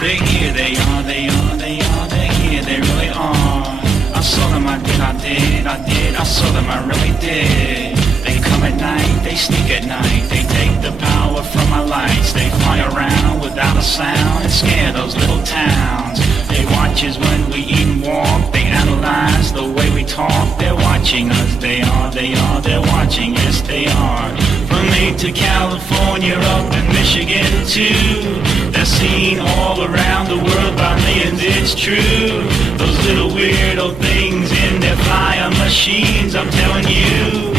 They're here, they are, they are, they are, they're here, they really are. I saw them, I did, I did, I did, I saw them, I really did. They come at night, they sneak at night, they take the power from our lights. They fly around without a sound and scare those little towns. They watch us when we eat and walk, they analyze the way we talk. They're watching us, they are, they're watching, yes they are. From Maine to California, up in Michigan too. They're seen all around the world by millions, it's true. Those little weirdo things in their flying machines, I'm telling you,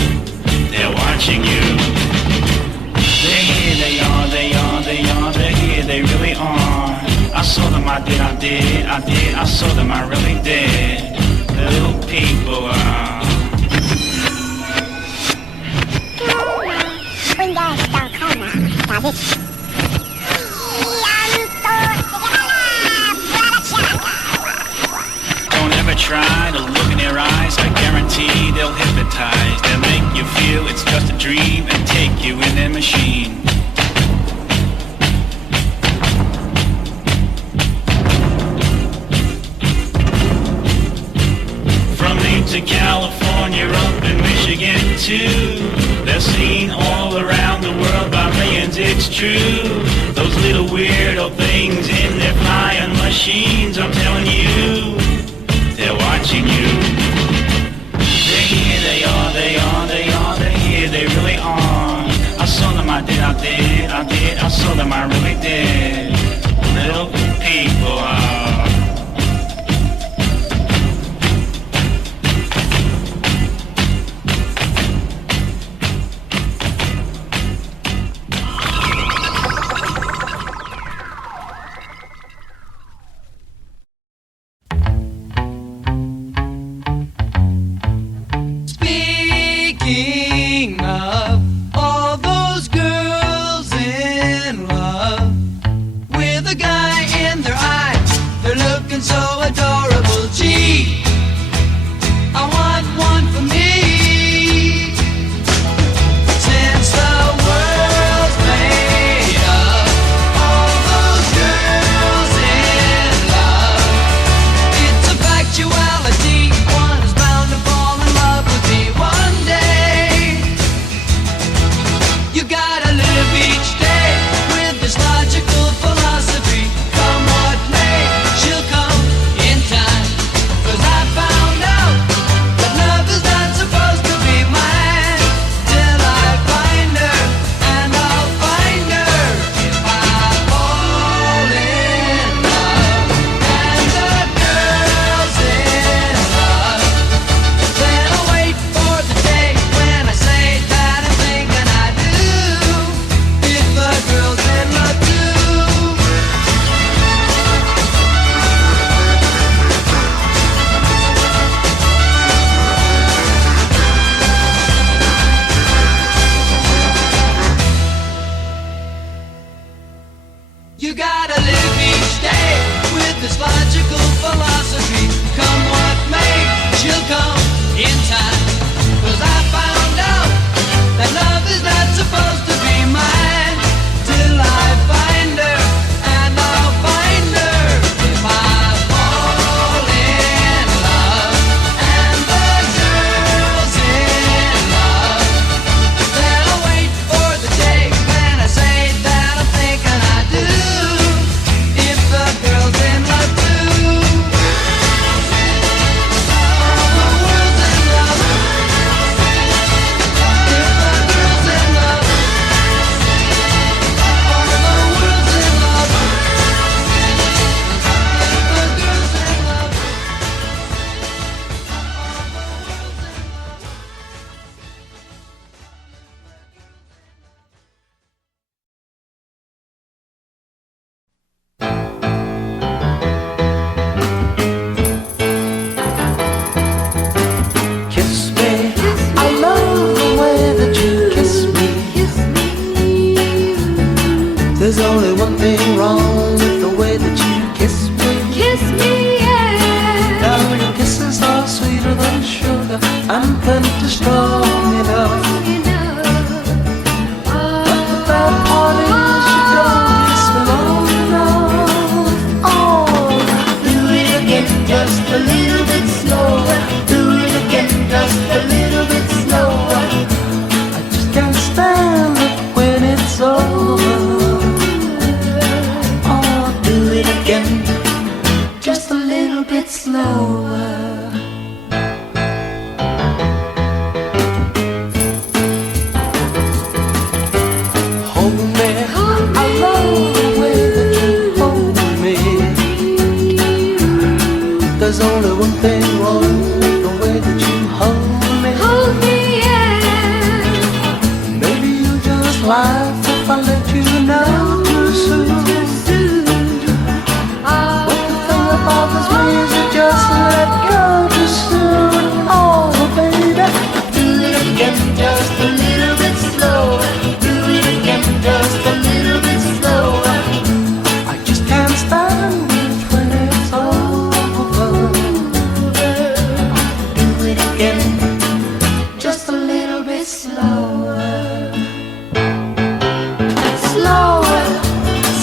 they're watching you. They're here, they are, they are, they are, they're here, they really are. I saw them, I did, I did, I did, I saw them, I really did. The little people are. Don't ever try to look in their eyes, I guarantee they'll hypnotize. They'll make you feel it's just a dream and take you in their machine. To California, up in Michigan too. They're seen all around the world by millions, it's true. Those little weirdo things in their flying machines, I'm telling you, they're watching you. They're here, they are, they are, they are, they're here, they really are. I saw them, I did, I did, I did, I saw them, I really did. Little people are. There's only one thing wrong with the way that you kiss me. Kiss me, yeah. Now your kisses are sweeter than sugar and plenty strong enough. But the bad part is you don't kiss me long enough. again, just a little bit slower. Hold me, I love the way that you hold me. There's only one thing wrong with the way that you hold me. Hold me, yeah. Maybe you just laugh if I let you know too soon. But the thing that bothers me is you just let go too soon. Oh, baby, do it again, just a little bit slower. Do it again, just a little bit slower. I just can't stand it when it's over. Do it again, just a little bit slower. Slower,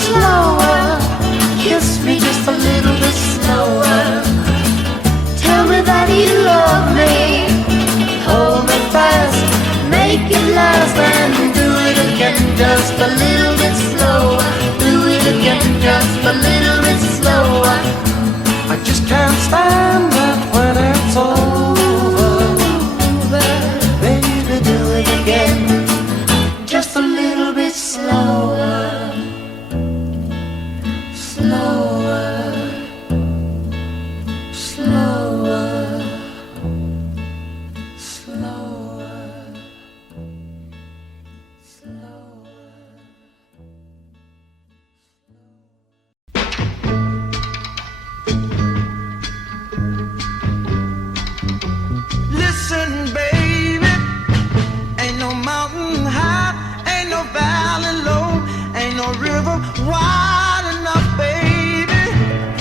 slower. Kiss me just a little bit slower. Tell me that you love me. Hold me fast, make it last, and do it again just a little bit slower. Do it again just a little bit slower. I just can't stand it when it's over. Baby, do it again just a little bit slower. Slower, slower, slower, slower. Listen, baby, ain't no mountain high, ain't no valley low, ain't no river wide enough, baby.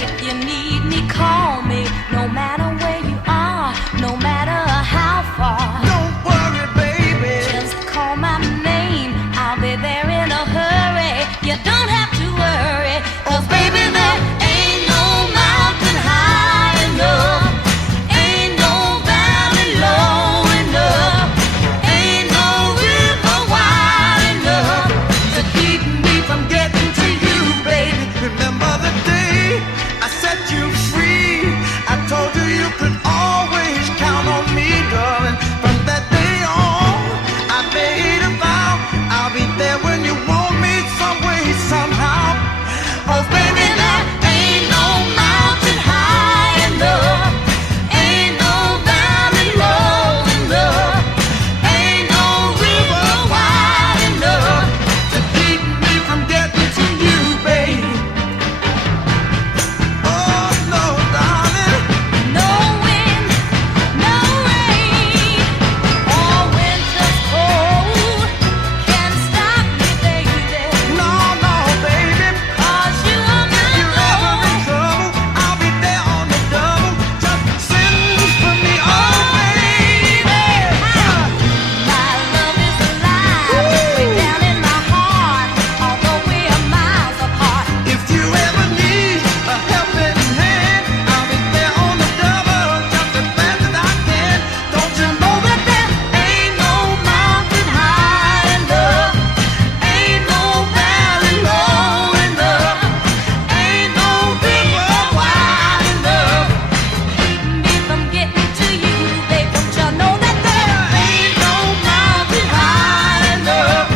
If you need me, call me. No matter where you are, no matter how far. Don't worry, baby. Just call my name, I'll be there in a hurry. You don't have to worry, 'cause baby, there ain't no mountain high enough, ain't no valley low enough, ain't no river wide enough to keep me from getting to you, baby. Remember the day I set you free? I told you you could always count on me, darling. From that day on, I made a vow I'll be there when you want me, some way, somehow. Oh, baby, there ain't no mountain high enough, ain't no valley low enough, ain't no river wide enough to keep me from getting to you, baby. Oh, no, darling. No wind, no rain, or winter's cold can stop me, baby. No, no, baby. 'Cause you are If my you're ever in love. trouble, I'll be there on the double. Just send for me, oh, baby. My love is alive, way down in my heart, although we are miles apart. If you ever need a helping hand, I'll be there on the double, just as fast as I can. Don't you know that there ain't no mountain high enough, ain't no valley low enough, ain't no river wide enough Keep me from getting to you, babe. Don't you know that there ain't no mountain high enough,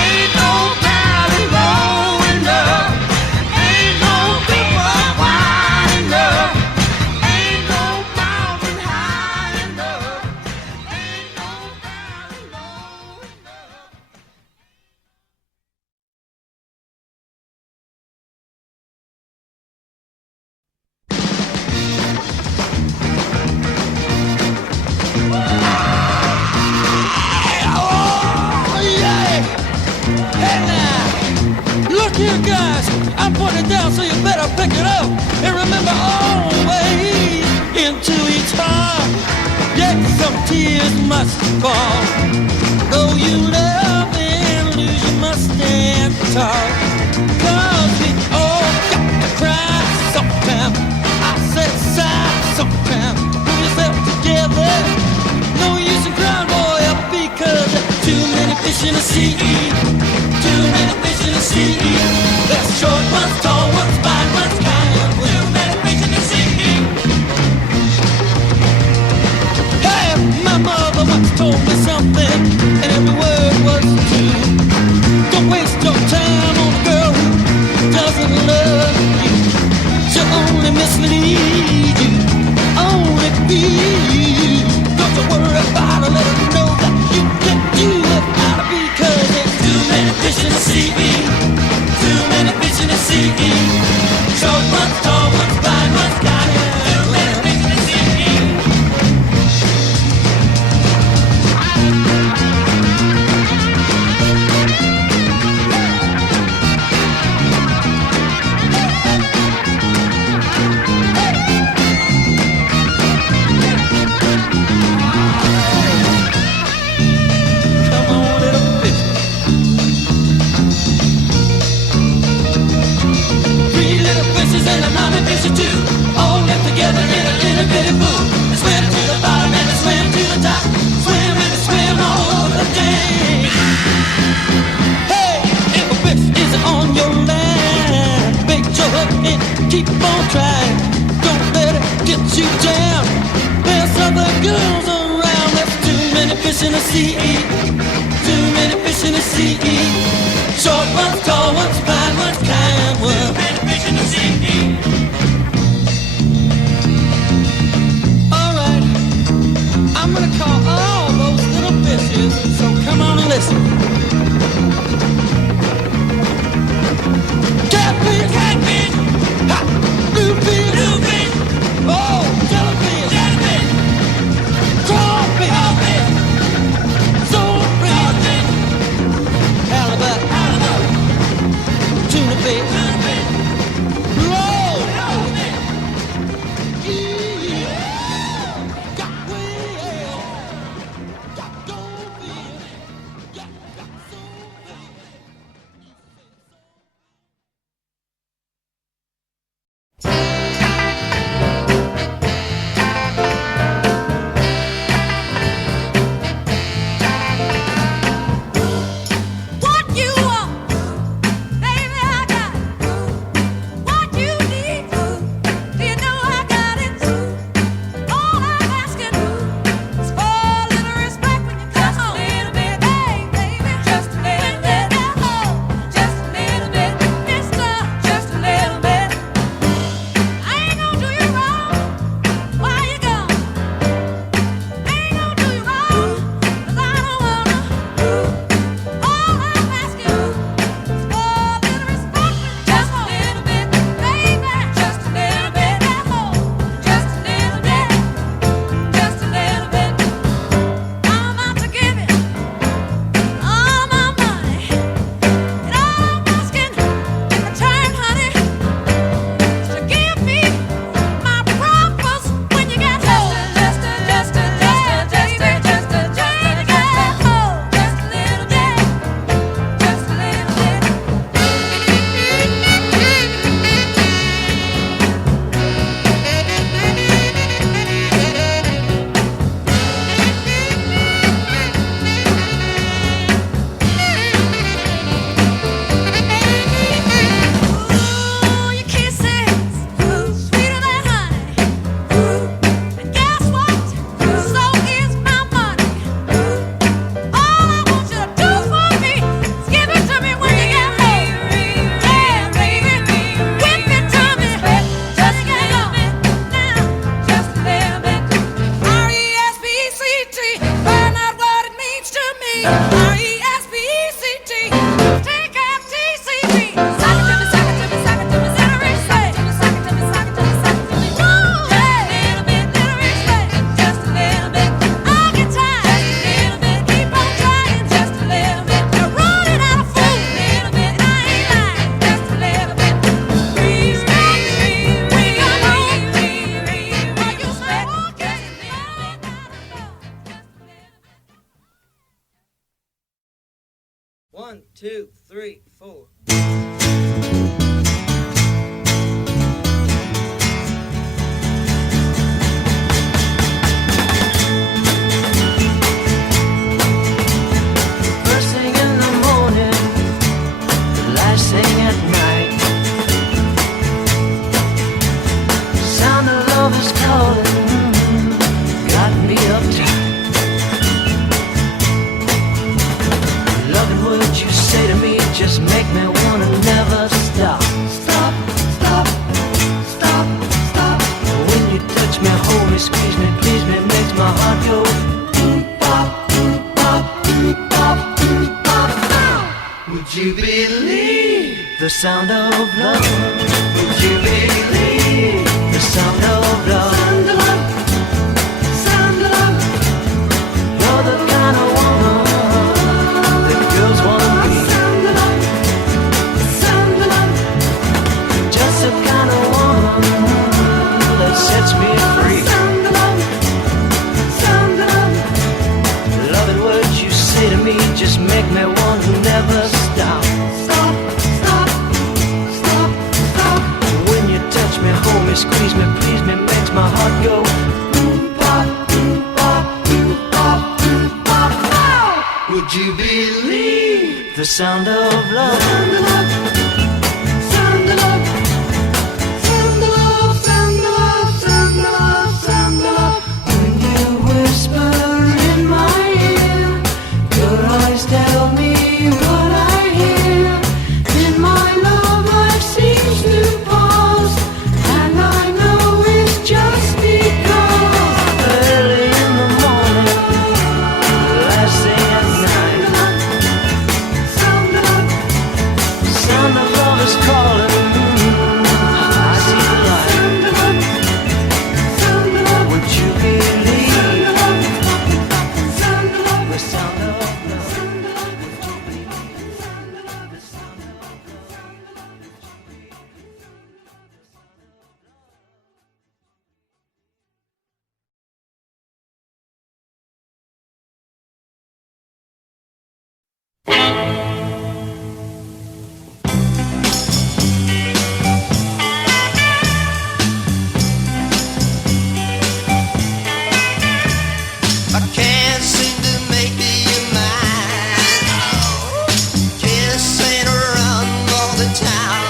ain't no valley low enough, ain't no river wide enough, ain't no mountain high enough, ain't no valley low enough. Oh, yeah! Hey now! Look here, guys! I'm putting it down, so you better pick it up. And remember, always into each heart, yet some tears must fall. Though you love and lose, you must stand tall. 'Cause we all got to cry sometime. I said sigh sometime. Pull yourself together. No use in crying, boy, because too many fish in the sea. Too many fish in the sea. There's short ones, tall ones, fine ones, kind. fish in the sea. Too many fish in the sea. Short ones, tall ones, blind ones, got it. Too many fish in the sea. Come on, little fish. Three little fishes and a mommy fish or two, all live together in a little bitty pool. They swim to the bottom and they swim to the top. Swim and they swim all over the day. Hey, if a fish is on your line, bait your hook and keep on trying. Don't let it get you down. There's other girls around. There's too many fish in the sea. Too many fish in the sea. Short ones, tall ones, blind ones, kind ones. Too many fish in the sea. All right, I'm gonna call all those little fishes. So come on and listen. Catfish, catfish, ha, bluefish, bluefish, oh, jellyfish, jellyfish, crawfish, crawfish, swordfish, halibut, halibut, tuna fish, tuna fish, blowfish, eel, got whale, got goldfish, got swordfish. What you want, baby, I got it. What you need, do you know I got it? All I'm asking is for a little respect when you come home. Just a little bit, baby, just a little bit. Just a little bit, mister, just a little bit. I ain't gonna do you wrong while you're gone. I ain't gonna do you wrong 'cause I don't wanna. All I'm asking is for a little respect. Just a little bit, baby. Just a little bit. Just a little bit. Just a little bit. I'm out to give it all my money. And all I'm asking in return, honey, is to give me my promise when you get home. Just a little bit. Just a little bit. Ooh, your kisses, sweeter than honey. And guess what? So is my money. All I want you to do for me is give it to me when you get home. Yeah, baby, whip it to me. Just get home now, just a little bit. R-E-S-P-E-C-T, find out what it means to me. R-E-S-P-E-C-T, T-F-T-C-T. Sock it to me, sock it to me, sock it to me, little rich say. Sock it to me, sock it to me, sock it to me. Woo! Yeah, little bit, little rich say. Just a little bit. I'll get tired. Just a little bit. Keep on trying. Just a little bit. You're running out of food. Just a little bit. I ain't lying. Just a little bit. Please, come home. What you say? Just a little bit. One, two, three, four. First thing in the morning, the last thing at night. Sound of lovers calling, got me uptight. Loving what you say to me just make me wanna never stop. Stop, stop, stop, stop. When you touch me, hold me, squeeze me, please me, makes my heart go boom, bop, boom, bop, boom, bop, boom, bop. Would you believe the sound of love? Would you believe the sound of love? Sound of love, sound of love. You're the kind of woman that girls wanna be. Sound of love, sound of love. Just the kind of woman that sets me free. Sound of love, sound of love. Loving what you say to me just make me want to never stop. Stop, stop, stop, stop. When you touch me, hold me, squeeze me, please me, makes my heart go pop, pop, pop, pop, pop. Would you believe the sound of love? Sound of love, sound of love, sound of love, sound of love, sound of love, sound of love. When you whisper in my ear, your eyes tell me what I hear. Then my love life seems to pause, and I know it's just because early in the morning, last thing at night, sound of love, sound of love is calling. I see the light. Sound of love, sound of love. Would you believe sound of love, sound of love, the sound of love? Sound of love, would you believe sound of love, the sound of love, the sound of love? I can't seem to make you mine. Kissing around all the time,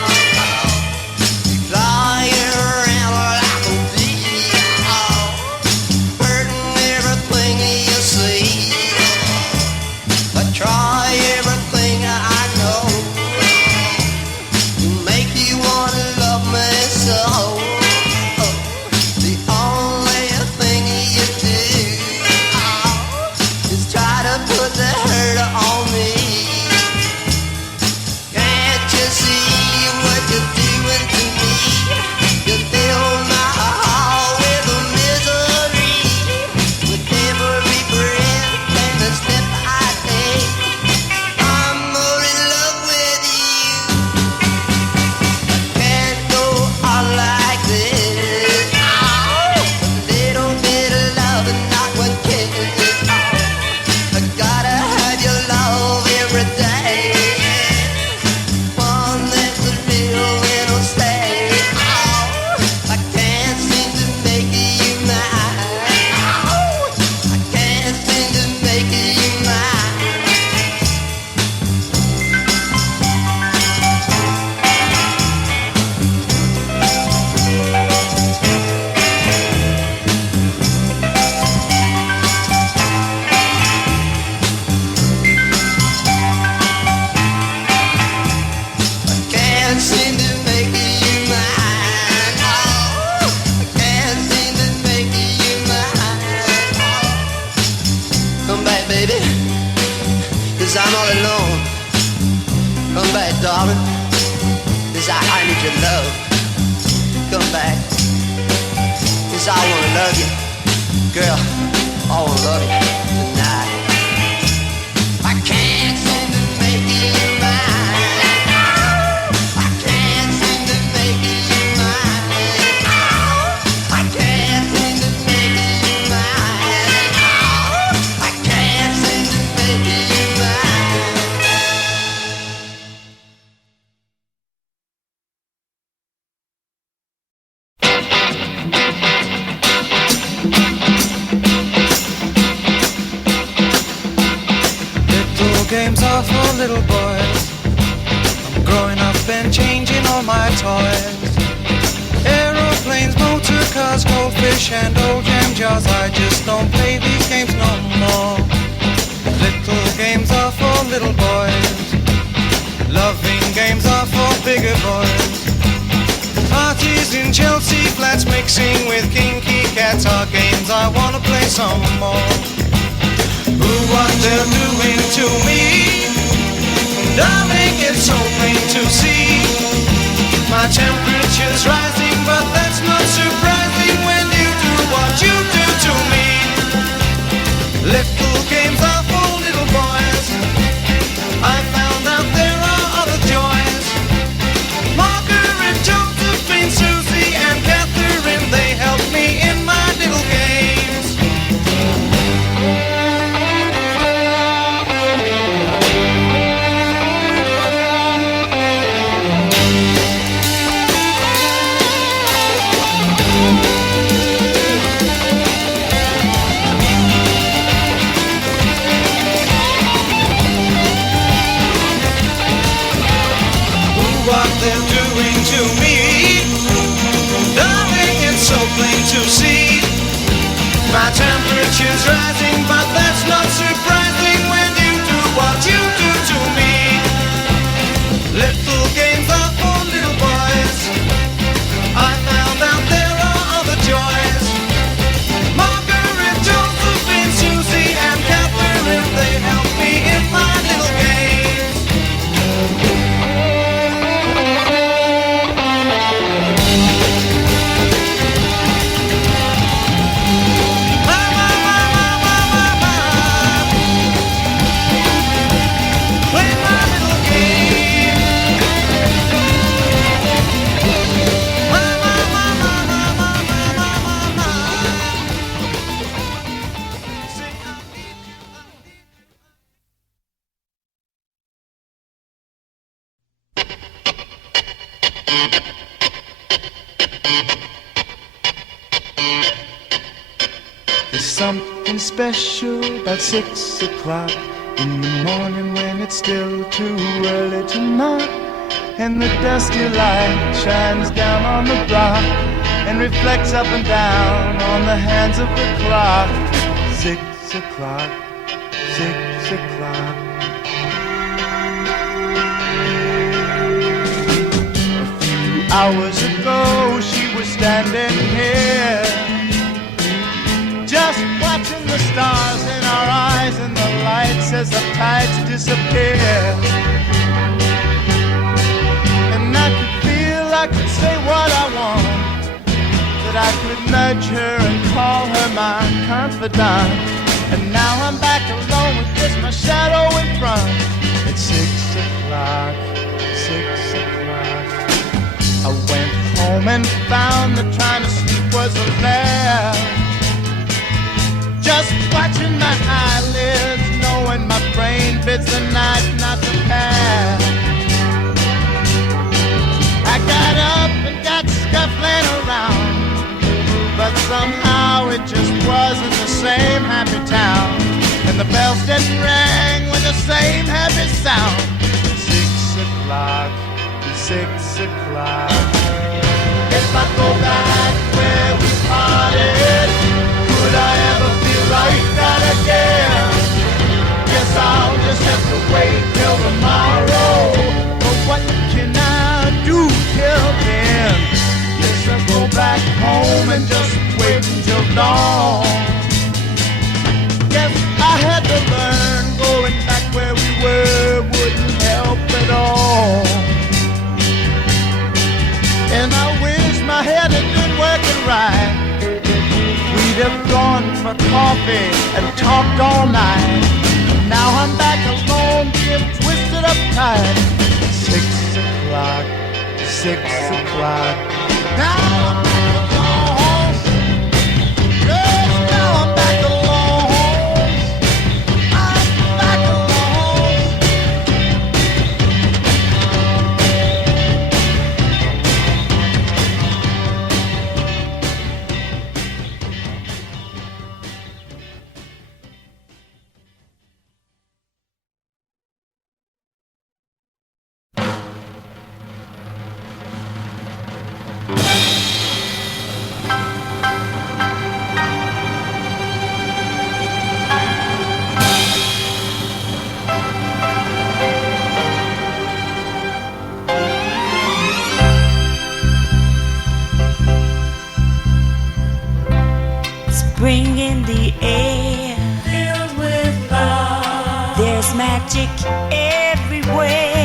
flying around like a bee, hurting everything you see. I try everything I know to make you wanna love me so. The only thing you do is try to put the hurt on me. Can't you see what you're doing to me? You fill my heart with misery. With every breath and the step I take, I'm more in love with you. Can't go on like this. A little bit of love and not one kiss. I gotta have your love every day. One that's real and will stay. I can't seem to make you mine. I can't seem to make you mine. Can't seem to make you mine. I can't seem to make you mine. Come back, baby, 'cause I'm all alone. Come back, darling, 'cause I need your love. Come back, 'cause I wanna love you. Girl, I wanna love you tonight. I can't seem to make you mine. I can't seem to make you mine. I can't seem to make you mine. I can't seem to make you mine. Little games are for little boys. I'm growing up and changing all my toys. Aeroplanes, motor cars, goldfish and old jam jars. I just don't play these games no more. Little games are for little boys. Loving games are for bigger boys. Parties in Chelsea flats mixing with kinky cats are games I wanna play some more. Who what they're doing to me? Darling, it's so plain to see. My temperature's rising, but that's not surprising when you do what you do to me. Little games are for little boys. I found out there are other joys. Margaret, Josephine, Susie, and Catherine, they help me in my little games. What they're doing to me, darling, it's so plain to see. My temperature's rising, but that's not surprising when you do what you do to me. Little games are for little boys. I found out there are other joys. Margaret, Josephine, Susie, and Catherine, they help me in my little games. There's something special about 6 o'clock in the morning when it's still too early to knock, and the dusty light shines down on the block and reflects up and down on the hands of the clock. 6 o'clock, 6 o'clock. A few hours ago she was standing here, just watching the stars in our eyes and the lights as the tides disappear. And I could feel I could say what I want, that I could nudge her and call her my confidant. And now I'm back alone with just my shadow in front. It's 6 o'clock, 6 o'clock. I went home and found that trying to sleep was a laugh. Just watching my eyelids, knowing my brain bids the night not to pass. I got up and got scuffling around, but somehow it just wasn't the same happy town, and the bells didn't ring with the same happy sound. 6 o'clock, 6 o'clock. If I go back where we parted, could I ever feel like that again? Guess I'll just have to wait till tomorrow. But what can I do till then? Guess I'll go back home and just wait until dawn. Guess I had to learn going back where we were wouldn't help at all. And I wish my head had been working right. We'd have gone for coffee and talked all night. Now I'm back alone, being twisted up tight. 6 o'clock, 6 o'clock. Now I'm back alone. Yes, now I'm back alone. I'm back alone. Spring in the air, filled with love. There's magic everywhere.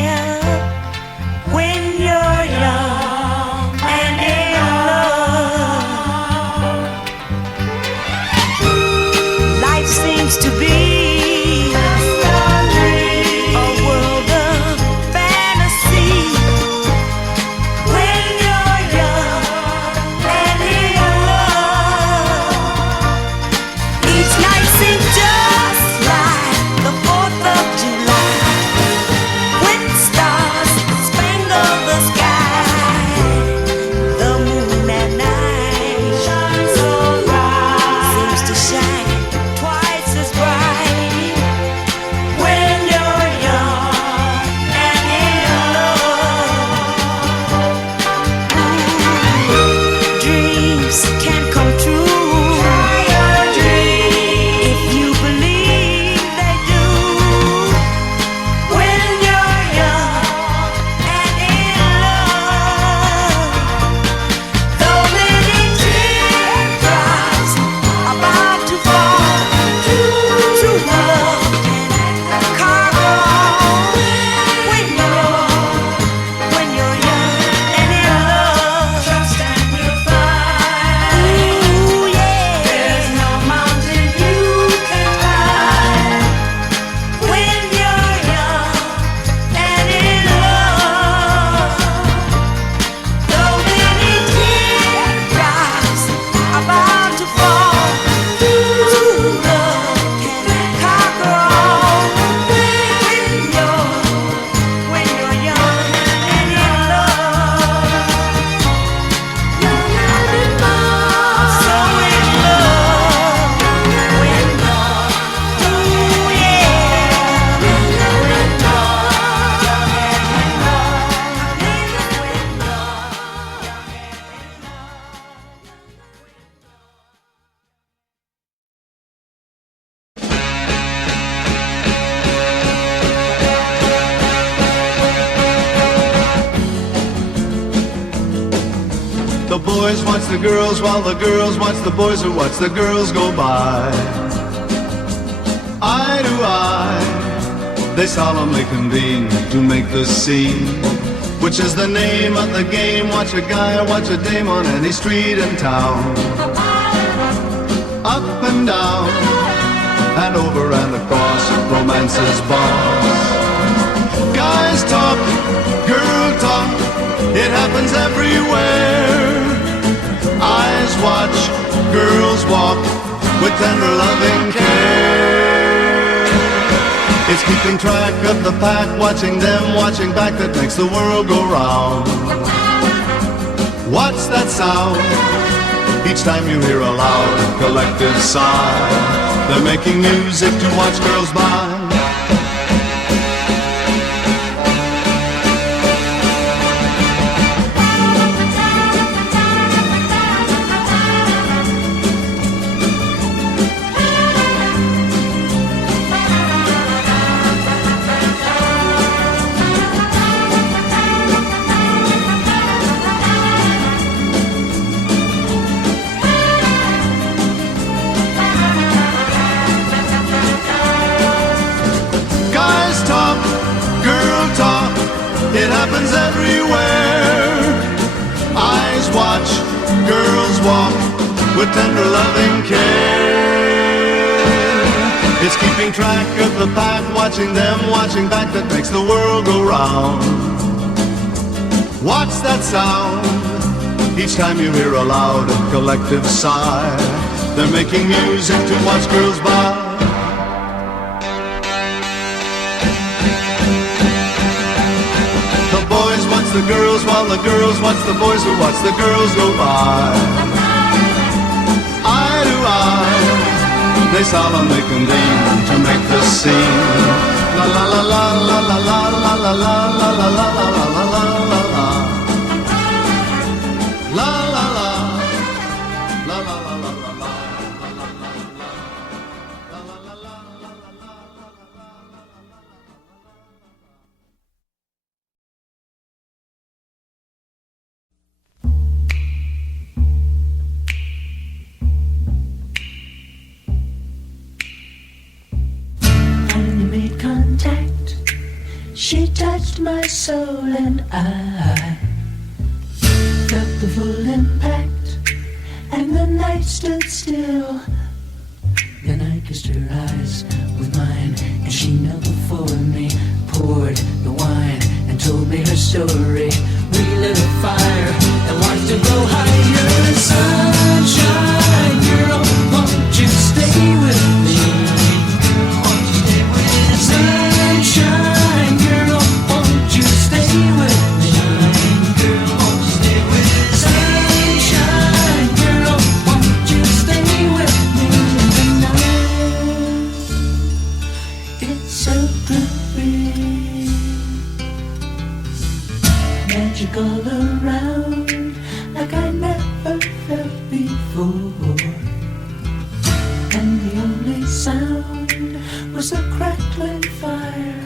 The boys watch the girls while the girls watch the boys who watch the girls go by. Eye to eye, they solemnly convene to make the scene, which is the name of the game. Watch a guy or watch a dame on any street in town. Up and down, and over and across romance's bars. Guys talk, girl talk, it happens everywhere. Eyes watch, girls walk with tender loving care. It's keeping track of the pack, watching them, watching back, that makes the world go round. What's that sound? Each time you hear a loud collective sigh, they're making music to watch girls by. It happens everywhere. Eyes watch, girls walk with tender loving care. It's keeping track of the pack, watching them, watching back, that makes the world go round. What's that sound? Each time you hear a loud collective sigh, they're making music to watch girls by. The girls while the girls watch the boys who watch the girls go by. Eye to eye, they solemnly convene to make the scene. La la la la la la la la la la la la la la la la la la la. La la la. La la la la la la. She touched my soul and I felt the full impact, and the night stood still. Then I kissed her eyes with mine, and she knelt before me, poured the wine and told me her story. We lit a fire and watched it grow higher. Sunshine girl, won't you stay with me? Won't you stay with me? Sunshine girl, won't you stay with me? Girl, won't you stay with me? Sunshine girl, won't you stay with me tonight? It's so groovy, magical around, like I never felt before. And the only sound was the crackling fire.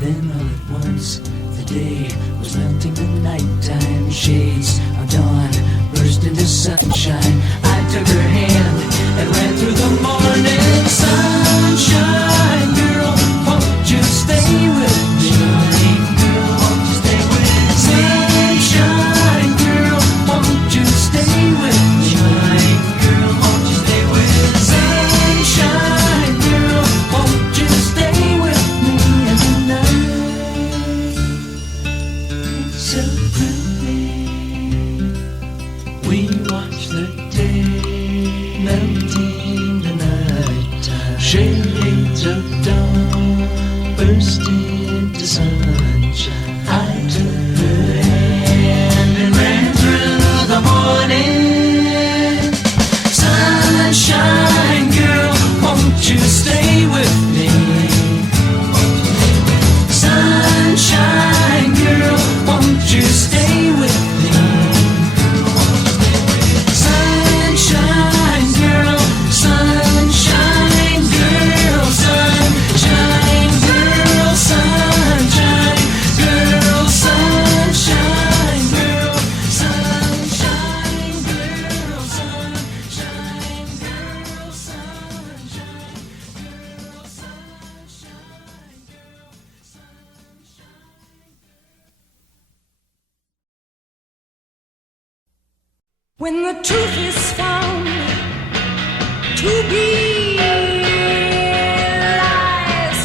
Then all at once, the day was melting, the nighttime shades of dawn burst into sunshine. I took her hand and ran through the morning. Sunshine girl, won't you stay with me? Girl, won't you stay with me? Sunshine girl, won't you stay with me? Girl, won't you stay with me? Sunshine girl, won't you stay with me tonight? It's so pretty. We watch the day melting the nighttime. Shades of dawn burst into sunshine. I took her hand and ran through the morning. Sunshine girl, won't you stay with me? Sunshine girl, won't you When the truth is found to be lies,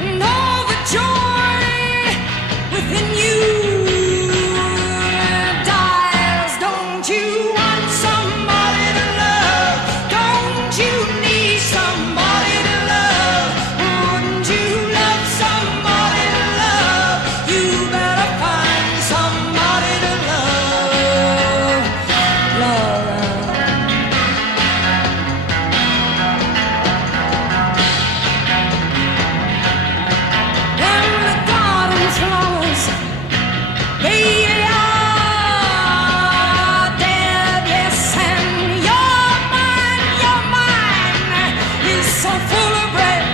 and all the joy within you dies. Don't you want somebody to love? Don't you need somebody to love? Wouldn't you love somebody to love? You better find somebody to love. Love. And the garden flowers, they are dead, yes, and your mind is so full of red.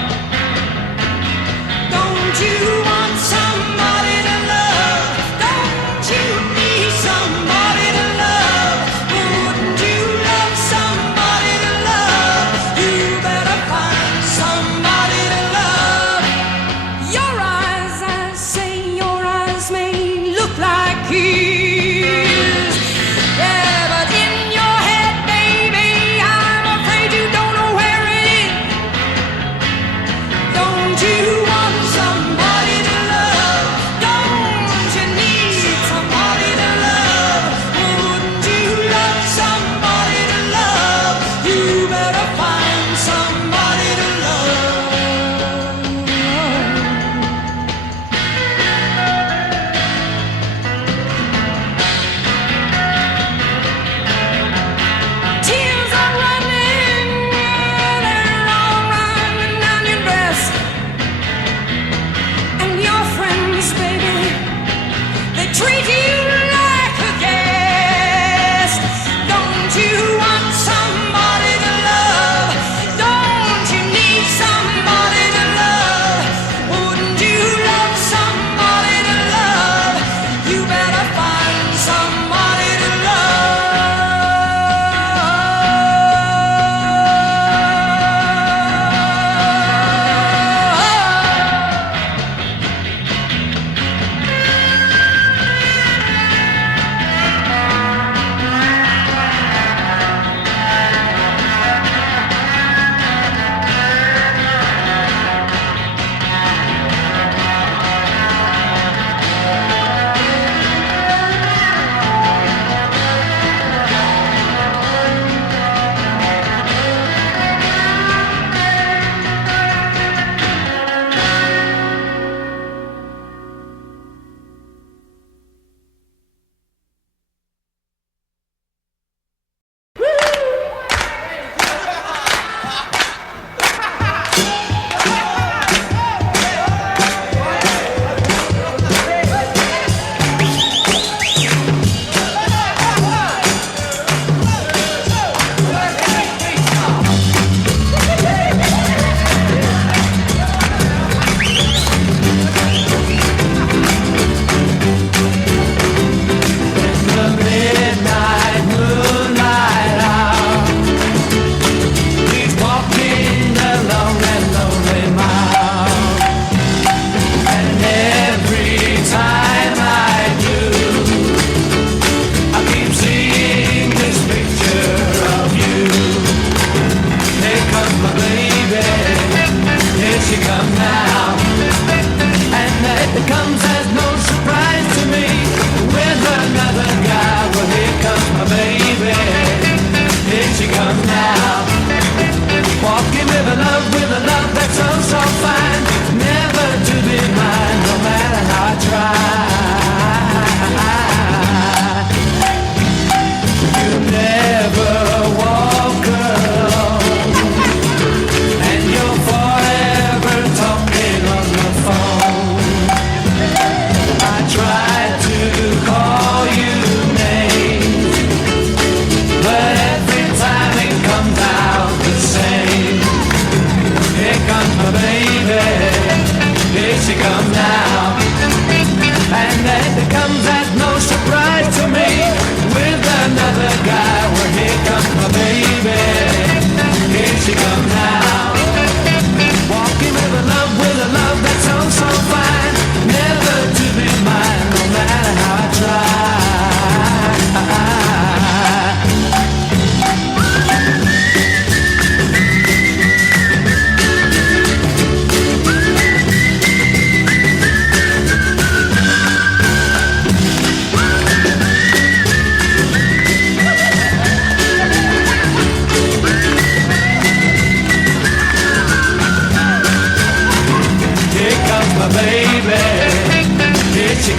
Don't you want somebody to love? Don't you need somebody to love? Wouldn't you love somebody to love? You better find somebody to love. Your eyes, I say, your eyes may look like his. Yeah, but in your head, baby, I'm afraid you don't know where it is. Don't you want somebody to love? Don't you need somebody to love? Wouldn't you love somebody to love? You better find somebody to love.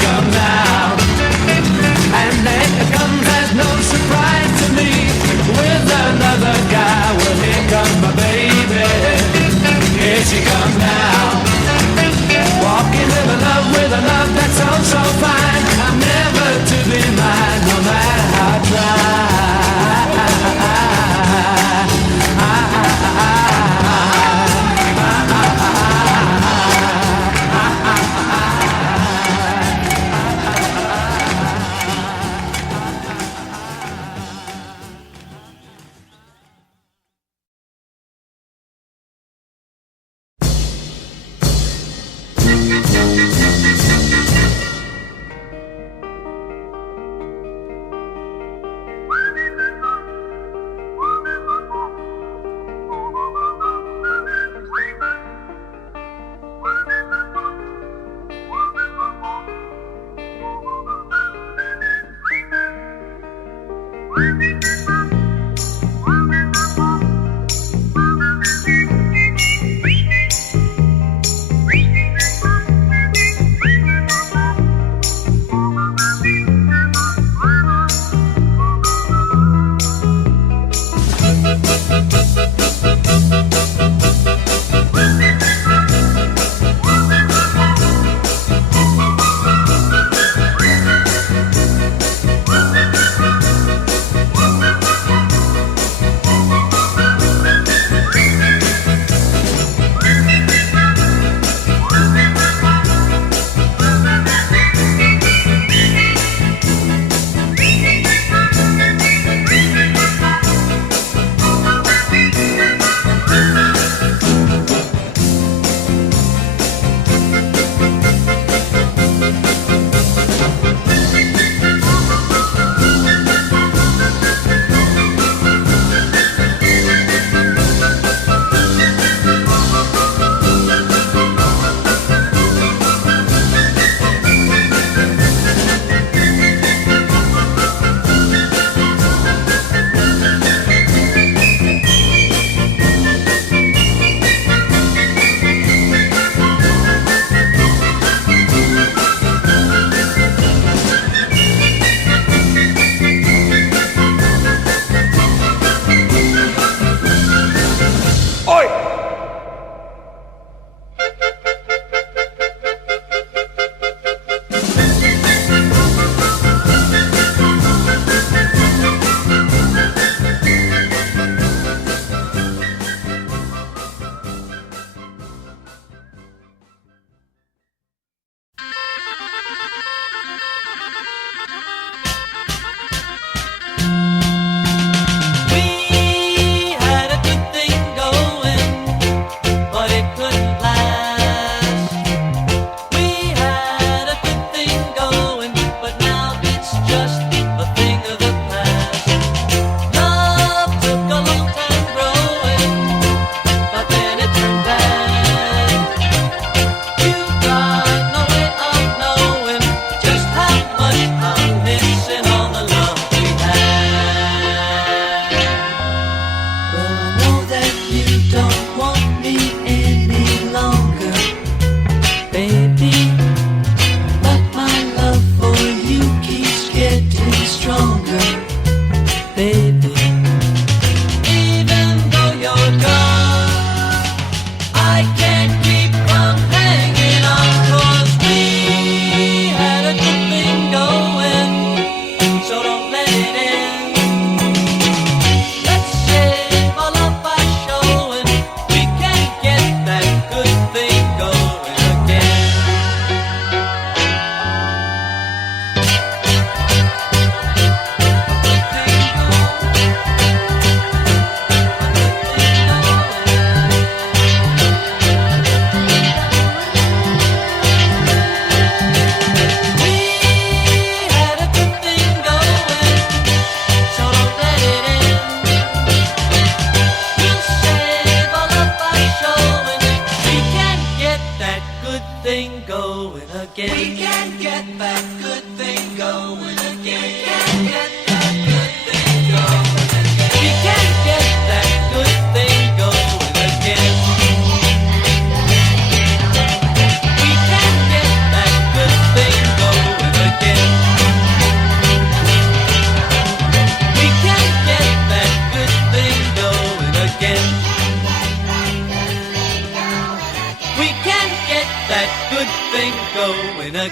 come now. And then it comes as no surprise to me, with another guy. Well, here comes my baby. Here she comes now. Walking with a love, with a love that's oh so fine. I'm never to be mine, no matter how I try.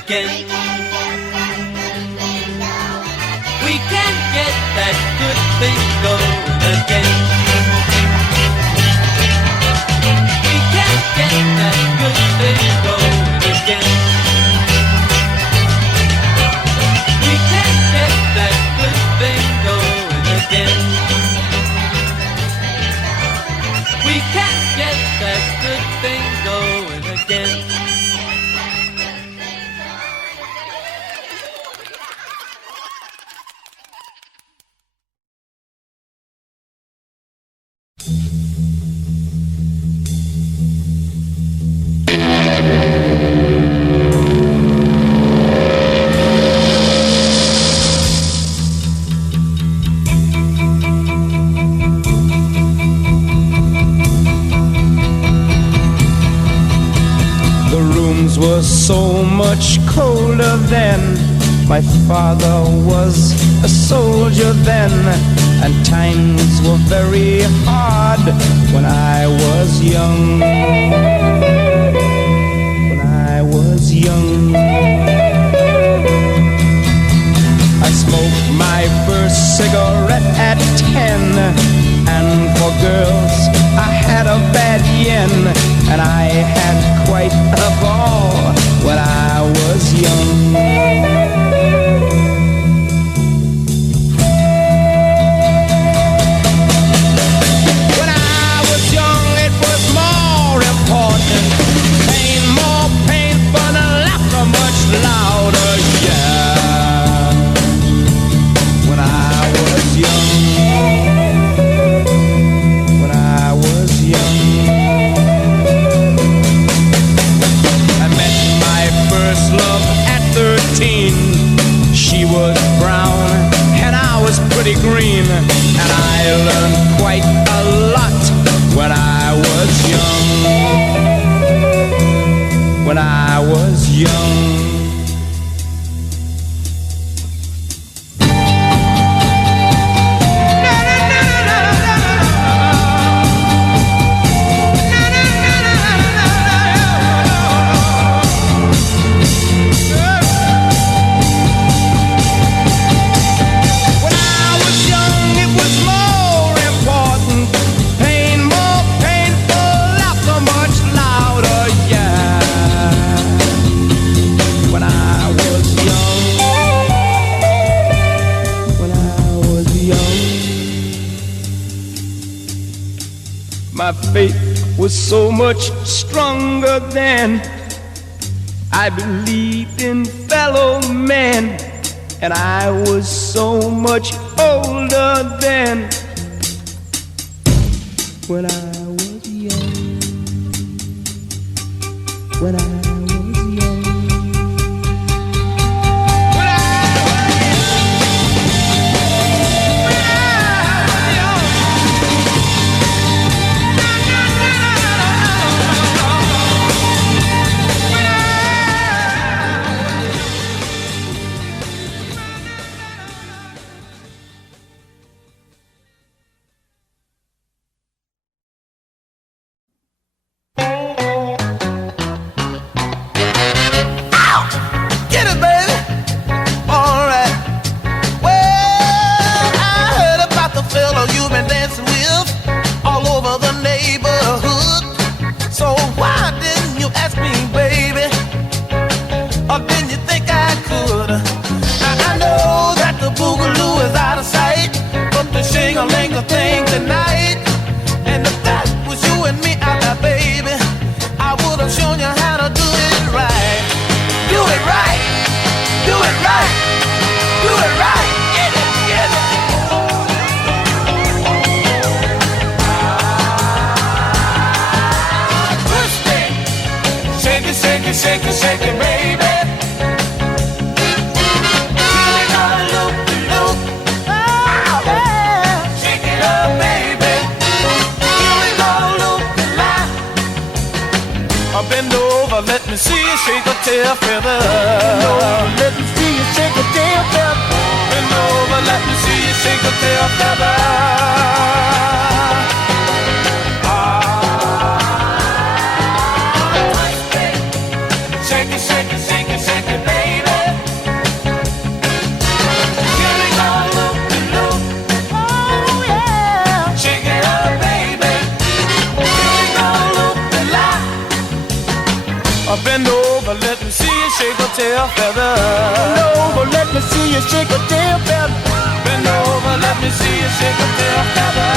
again. We can't get that good thing going again. We can't get that good thing going again. We can't get that good thing going again. We can't get that good thing going again. Was so much colder then. My father was a soldier then, and times were very hard when I was young. When I was young, I smoked my first cigarette at 10, and for girls I had a bad yen, and I had quite a ball when I was young. When I was young, it was more important. More painful, and laughter much louder, yeah. When I was young. Love at 13. She was brown and I was pretty green, and I learned quite a lot when I was young. When I was young. My faith was so much stronger then. I believed in fellow men, and I was so much older then. When I was young. When I was young. Shake it, baby. Feel it on loop de loop. Oh, yeah. Shake it up, baby. Here we go, loop de line. Bend over, let me see you shake a tail feather. Bend over, let me see you shake a tail feather. Bend over, let me see you shake a tail feather. Shake it, baby. tail feather. Bend over, let me see you shake a tail feather. Bend over, let me see you shake a tail feather.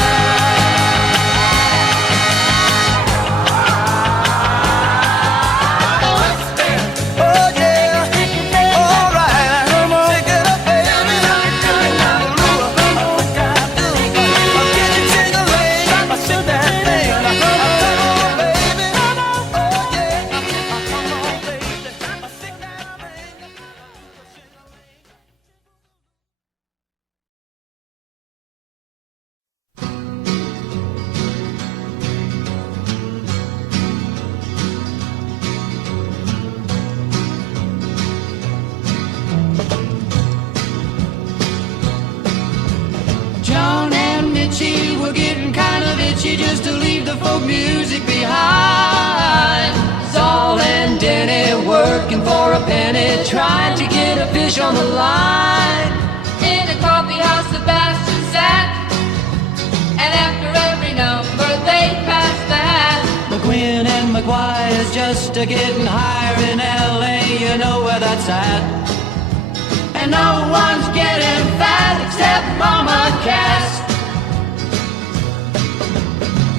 John and Mitchie were getting kind of itchy just to leave the folk music behind. Saul and Denny working for a penny, trying to get a fish on the line. In a coffee house, Sebastian sat, and after every number they passed the hat. McQueen and McGuire's just a getting higher in L.A., you know where that's at. And no one's getting fat except Mama Cass.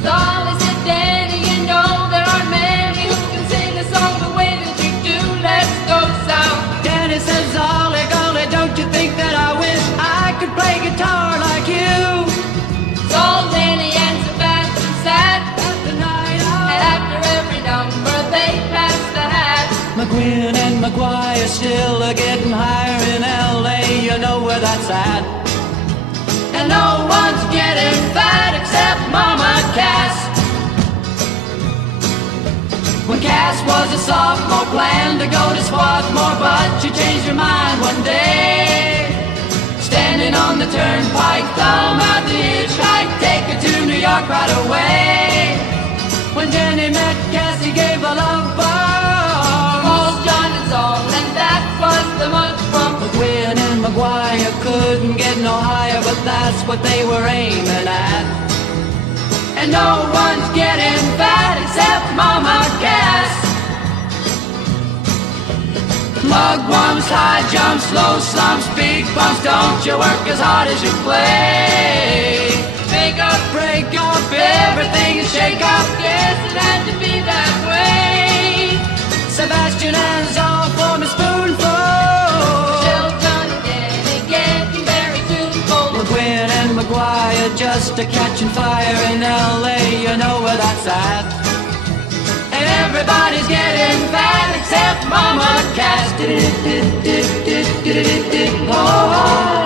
Solly said, Danny, you know there aren't many who can sing a song the way that you do. Let's go south. Danny said, Solly, golly, don't you think that I wish I could play guitar like you? Saul, Danny, and Sebastian sat at the night out, and after every number they passed the hat. McQueen and McGuire still are getting higher in L.A., you know where that's at. And no one's getting fat except Mama Cass. When Cass was a sophomore, planned to go to Swarthmore, but she changed her mind one day. Standing on the turnpike, thumb out the hitchhike, take her to New York right away. When Jenny met Cass, he gave a love bomb, called John and Saul, and that was the much from McQueen and McGuire couldn't get no higher, but that's what they were aiming at. And no one's getting fat except Mama Cass. Mugwumps, high jumps, low slumps, big bumps, don't you work as hard as you play. Make up, break up, everything is shake up, yes, it had to be that way. Sebastian and Saul form a spoonful, Shelton and Danny getting very tuneful. McQueen and McGuire just a catching fire in L.A., you know where that's at. And everybody's getting fat except Mama Cass. Oh.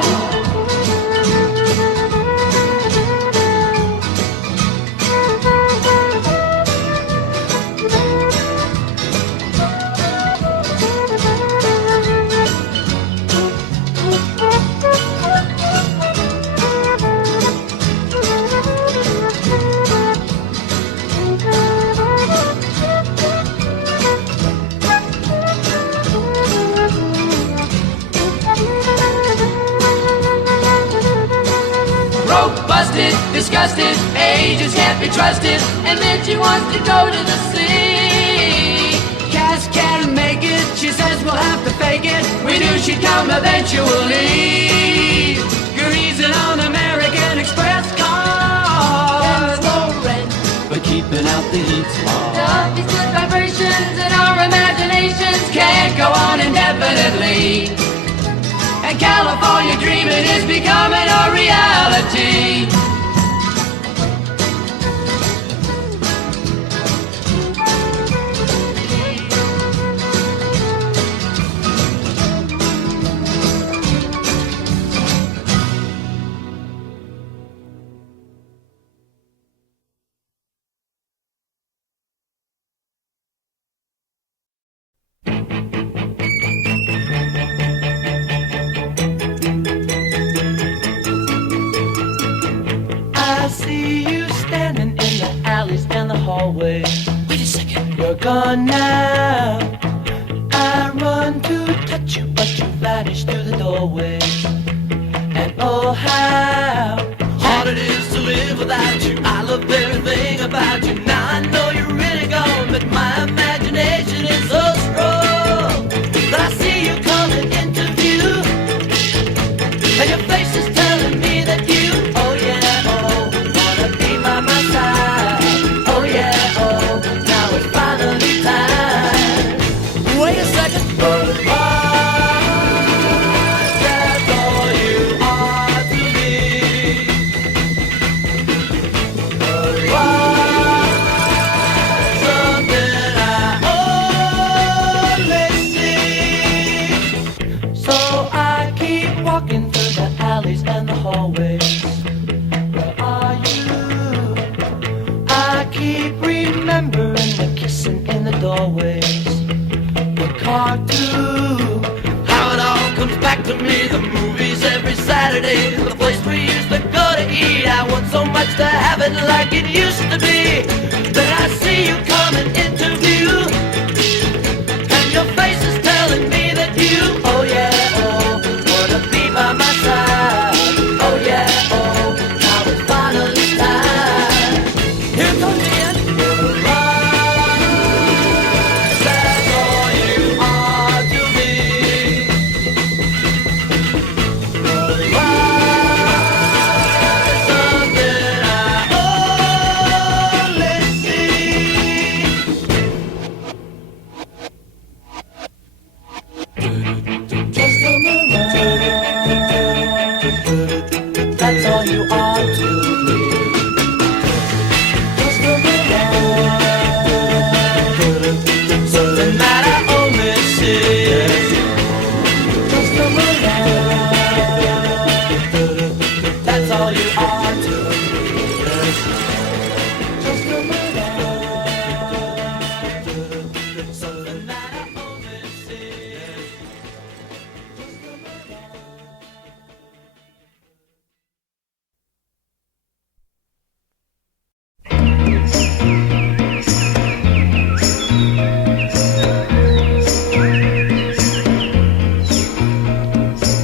Busted, disgusted, ages can't be trusted, and then she wants to go to the sea. Cass can't make it, she says we'll have to fake it, we knew she'd come eventually. Greasing on American Express cars, no rent, but keeping out the heat. Love these good vibrations and our imaginations can't go on indefinitely. And California dreaming is becoming a reality. hallway. Wait a second. You're gone now. I run to touch you, but you vanish through the doorway. And oh, how hard it is to live without you. I love everything about you. Now I know you're really gone, but my imagination is so strong that I see always. Where are you? I keep remembering the kissing in the doorways. The cartoon, how it all comes back to me. The movies every Saturday, the place we used to go to eat. I want so much to have it like it used to be. Then I see you coming into view, and your face is telling me that you, oh yeah, oh, wanna be by my side. Oh yeah, oh, now it's finally time. Here comes the end. That's all you are to me. Something I only see. Just a mirage. That's all you are to me. Just a mirage. Something that I only see. Just a mirage. That's all you are to me. Just a mirage. Something that I only see.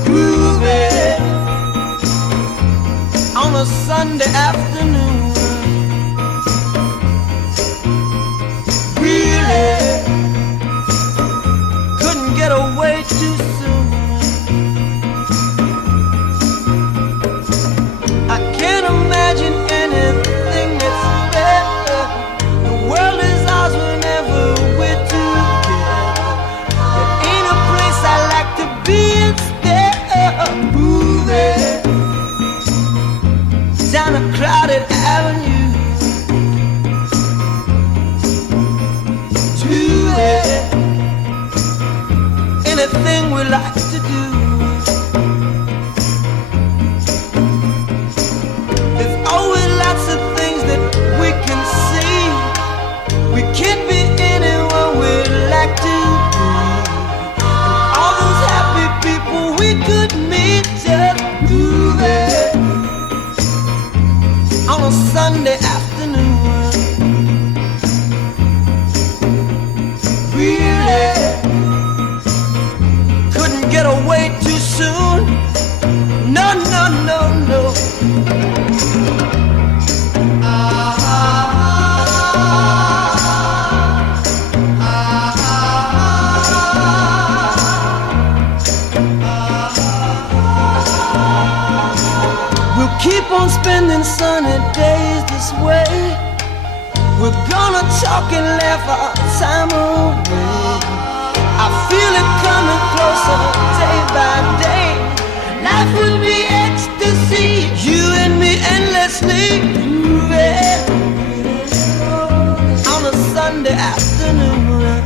Groovy on a Sunday afternoon. Really couldn't get away too soon. I can't imagine anything that's better. The world is ours whenever we're together. There ain't a place I like to be instead of moving down a crowded avenue to it. Anything we like to do. There's always lots of things that we can see. We can be anyone we'd like to be. And all those happy people we could meet just moving on a Sunday afternoon. Really couldn't get away too soon. No, no, no, no. We'll keep on spending sunny days this way. We're gonna talk and laugh our time away. I feel it coming closer day by day. Life would be ecstasy, you and me endlessly moving on a Sunday afternoon.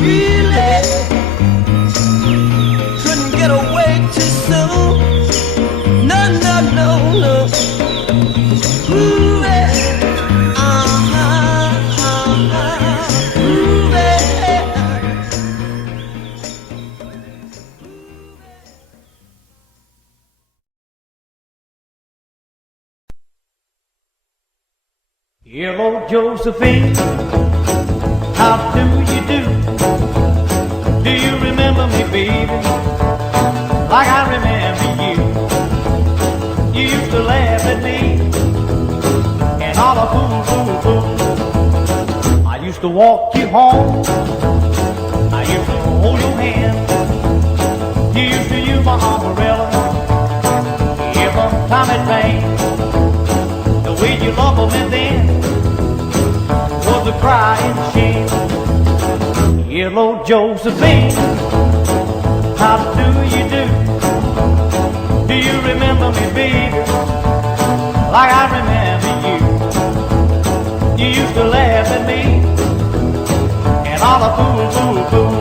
Really couldn't get away too soon. No, no, no, no. Moving, moving. Hello, Josephine, how do you do? Do you remember me, baby, like I remember you? You used to laugh at me and all the fool, fool, fool. I used to walk you home, I used to hold your hand. You used to use my umbrella every time it rained. The way you loved me then was a crying shame. Hello, Josephine, how do you do? Do you remember me, baby, like I remember you? You used to laugh at me and all the fool, fool, fool.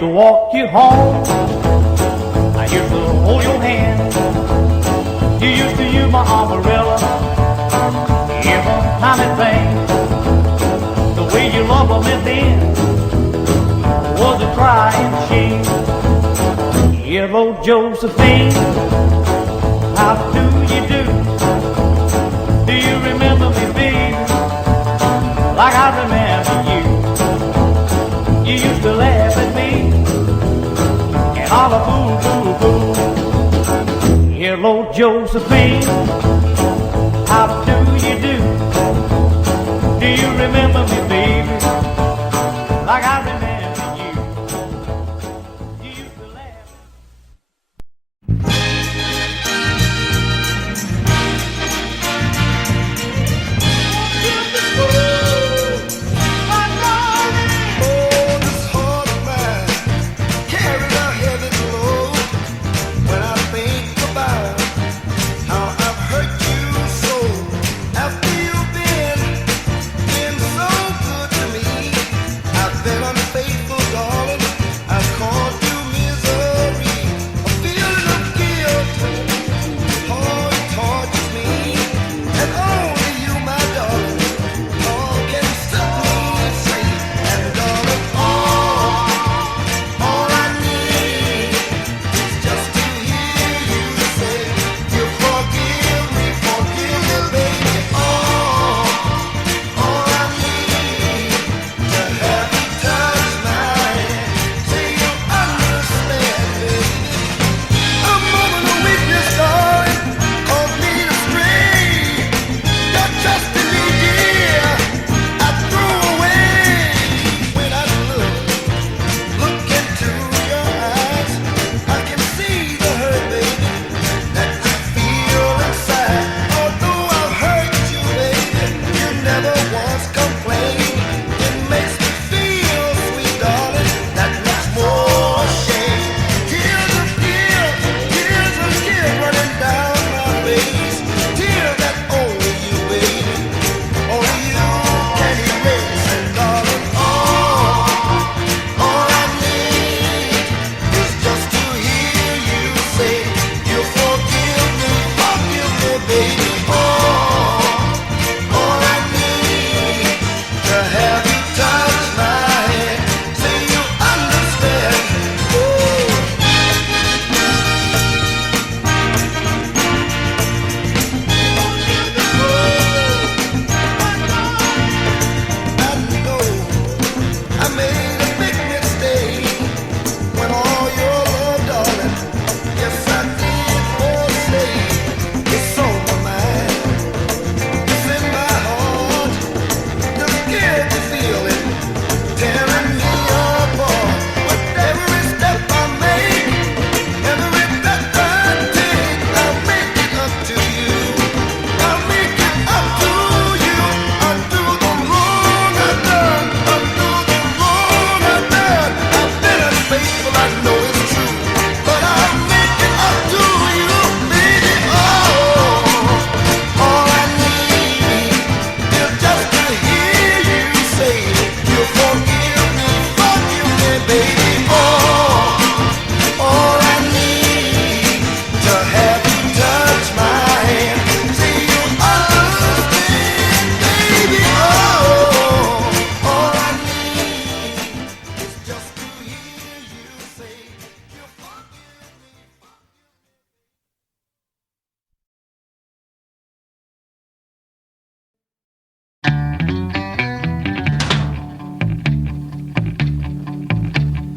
to walk you home. I used to hold your hand. You used to use my umbrella. Every time it rained, the way you loved me then was a crying shame. Hello, Josephine, how do you do? Do you remember me, baby, like I remember you? You used to laugh at me and holler boo, boo, boo. Hello, Josephine, how do you do? Do you remember me, baby, like I remember you? You used to laugh.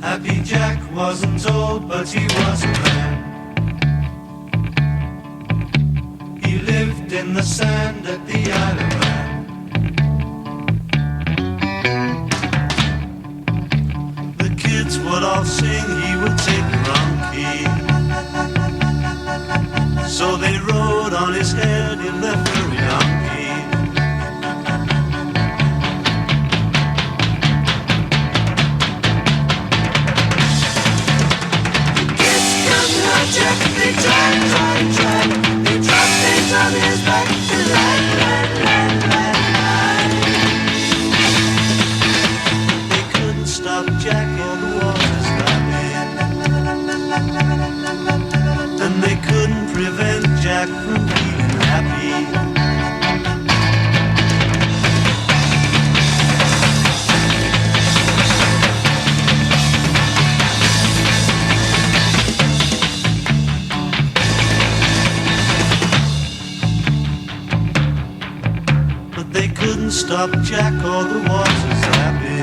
Happy Jack wasn't old, but he was a man. He lived in the sand at the Isle of Man. The kids would all sing, he would take the wrong key. So they rode on his head in their furry donkey. Jack, they try. They drop things on his back. They couldn't stop Jack or the water's back. stop Jack or the water's lapping.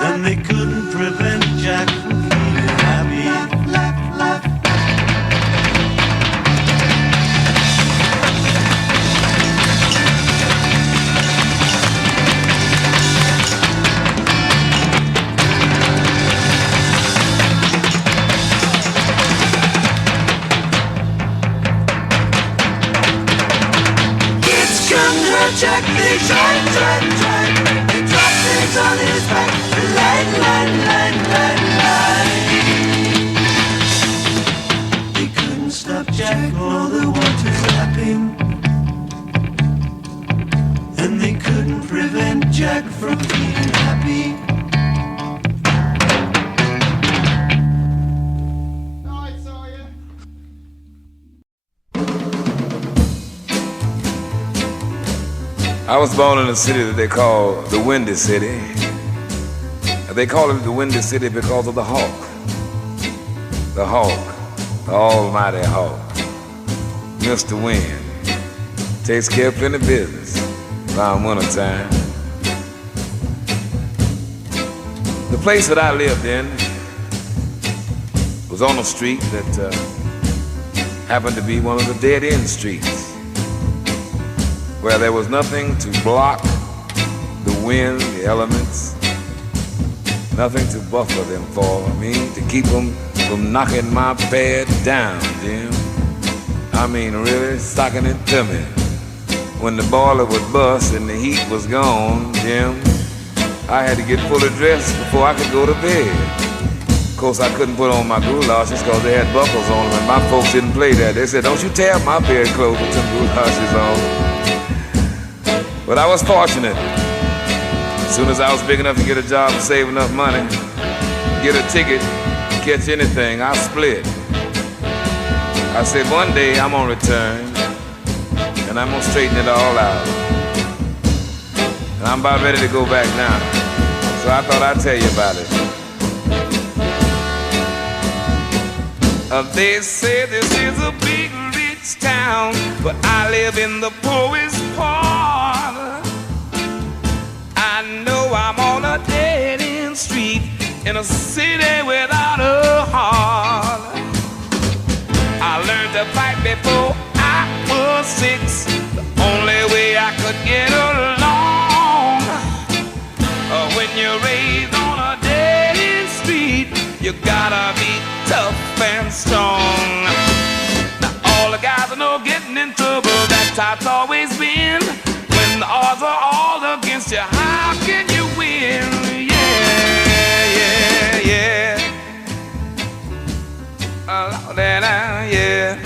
And they couldn't prevent Jack from feeling happy. Jack, they try. They drop things on his back. Line. They couldn't stop Jack or the water's lapping. And they couldn't prevent Jack from being happy. I was born in a city that they call the Windy City. They call it the Windy City because of the hawk. The hawk, the almighty hawk. Mr. Wind takes care of plenty business around winter time. The place that I lived in was on a street that happened to be one of the dead-end streets, where there was nothing to block the wind, the elements, nothing to buffer them for. I mean, to keep them from knocking my bed down, Jim. I mean, really stocking it to me. When the boiler would bust and the heat was gone, Jim, I had to get fully dressed before I could go to bed. Of course, I couldn't put on my goulashes because they had buckles on them, and my folks didn't play that. They said, "Don't you tear up my bedclothes with some goulashes on." But I was fortunate. As soon as I was big enough to get a job and save enough money, get a ticket, catch anything, I split. I said, one day I'm gonna return and I'm gonna straighten it all out. And I'm about ready to go back now. So I thought I'd tell you about it. They say this is a big rich town, but I live in the poorest part. I know I'm on a dead-end street in a city without a heart. I learned to fight before I was 6, the only way I could get along. When you're raised on a dead-end street, you gotta be tough and strong. Now all the guys I know getting in trouble, that's how it's always been. When the odds are all against you, how can you win? Yeah. Yeah.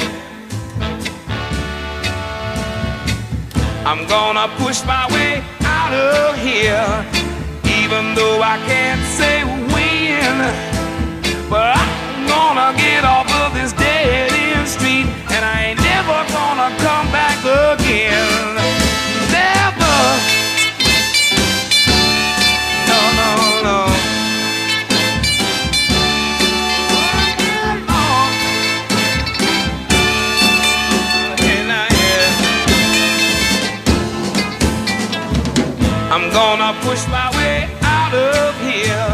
I'm gonna push my way out of here, even though I can't say when. But I'm gonna get off of this dead-end street, and I ain't never gonna come back again. Never. No. I'm gonna push my way out of here,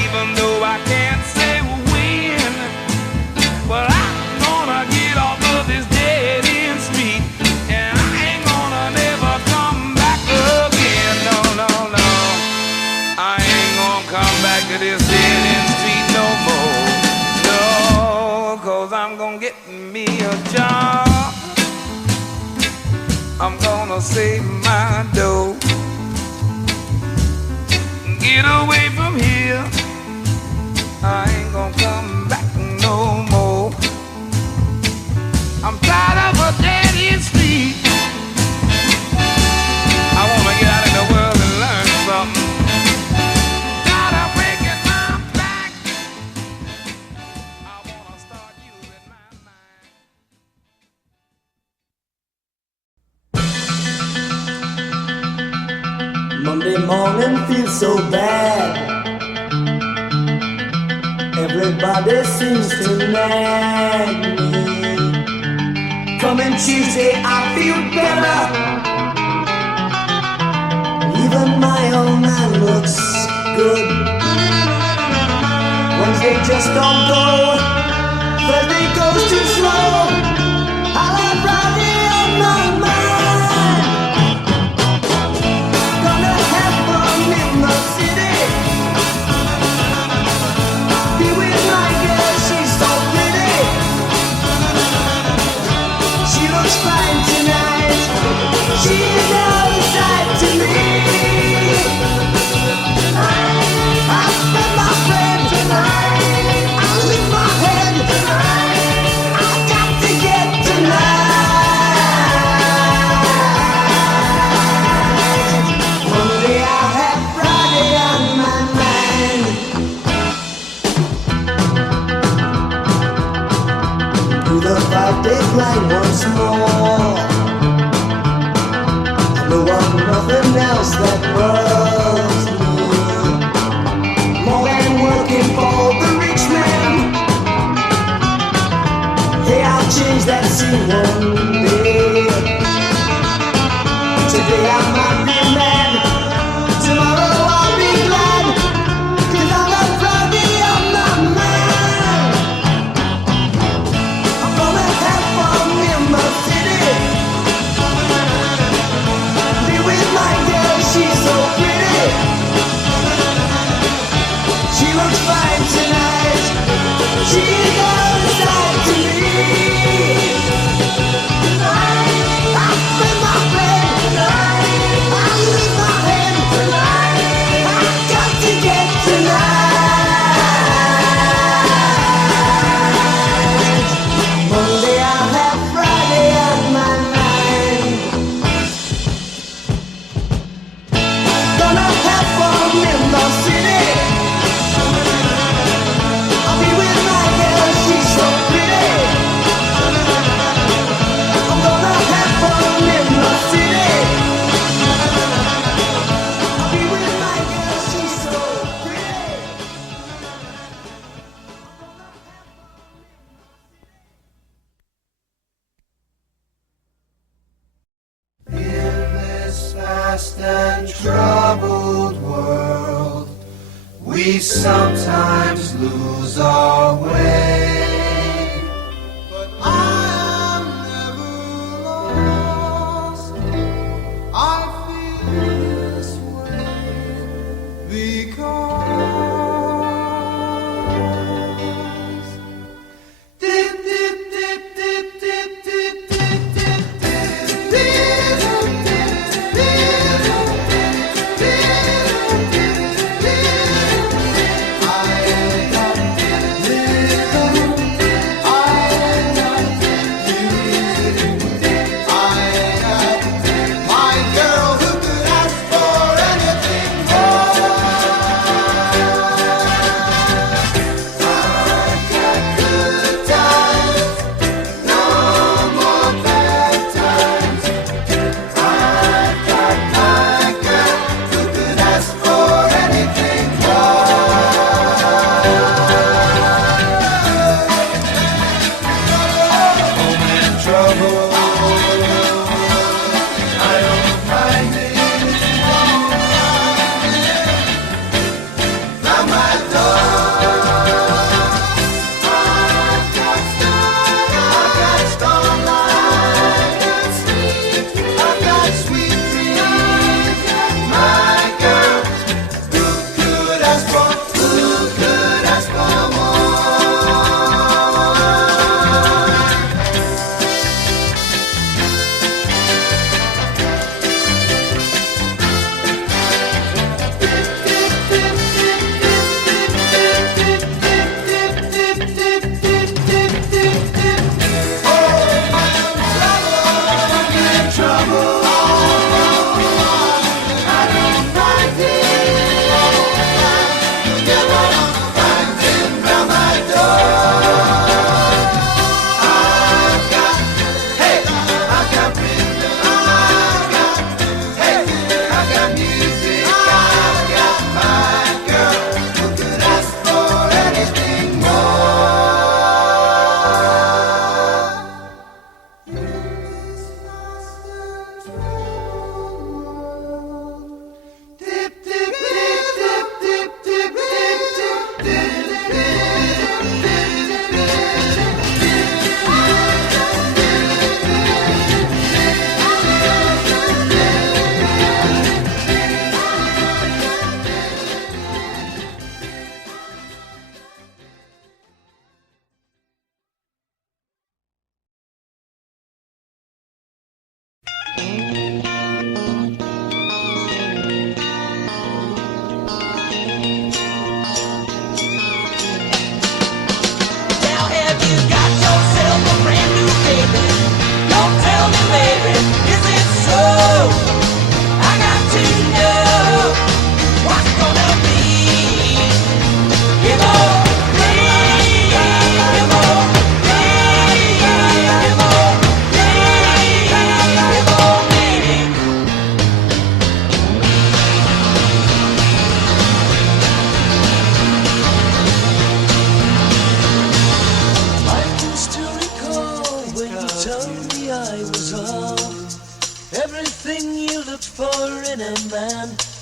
even though I can't say when. But I'm gonna get off of this dead-end street, and I ain't gonna never come back again. No. I ain't gonna come back to this dead-end street no more. No, 'cause I'm gonna get me a job. I'm gonna save my dough, get away from here. I ain't gonna come back no more. I'm tired of a dead-end street. I wanna get out in the world and learn something. Gotta break it my back. I wanna start using my mind. Monday morning feels so bad. Everybody seems to nag me. Coming Tuesday I feel better. looks good. Wednesday just don't go. Thursday goes too slow. I'll have Friday on my mind. Gonna have fun in the city. Be with my girl, she's so pretty. She looks fine tonight. She's out of sight to me. I spend my friend tonight. I lift my head tonight. I got to get tonight. Monday I'll have Friday on my mind. Do the 5-day grind once more. I know I'm nothing else that bugs me. More than working for the rich man. Hey, I'll change that scene one day. Today I might be mad. Tomorrow I'll be glad. 'Cause I've got Friday on my mind. I'm gonna have fun in the city. Be with my girl, she's so pretty. She looks fine tonight. She's out of sight to me. I spend my friend tonight. I lose my head tonight. I got to get tonight. Monday I'll have Friday on my mind. Gonna have fun in the city. I'll be with my girl, she's so pretty. I'm gonna have fun in the city. I'll be with my girl, she's so pretty. In this fast and troubled world, we sometimes lose our way. But I am never lost. I feel this way because dip dip dip dip dip dip dip dip dip dip dip. I got little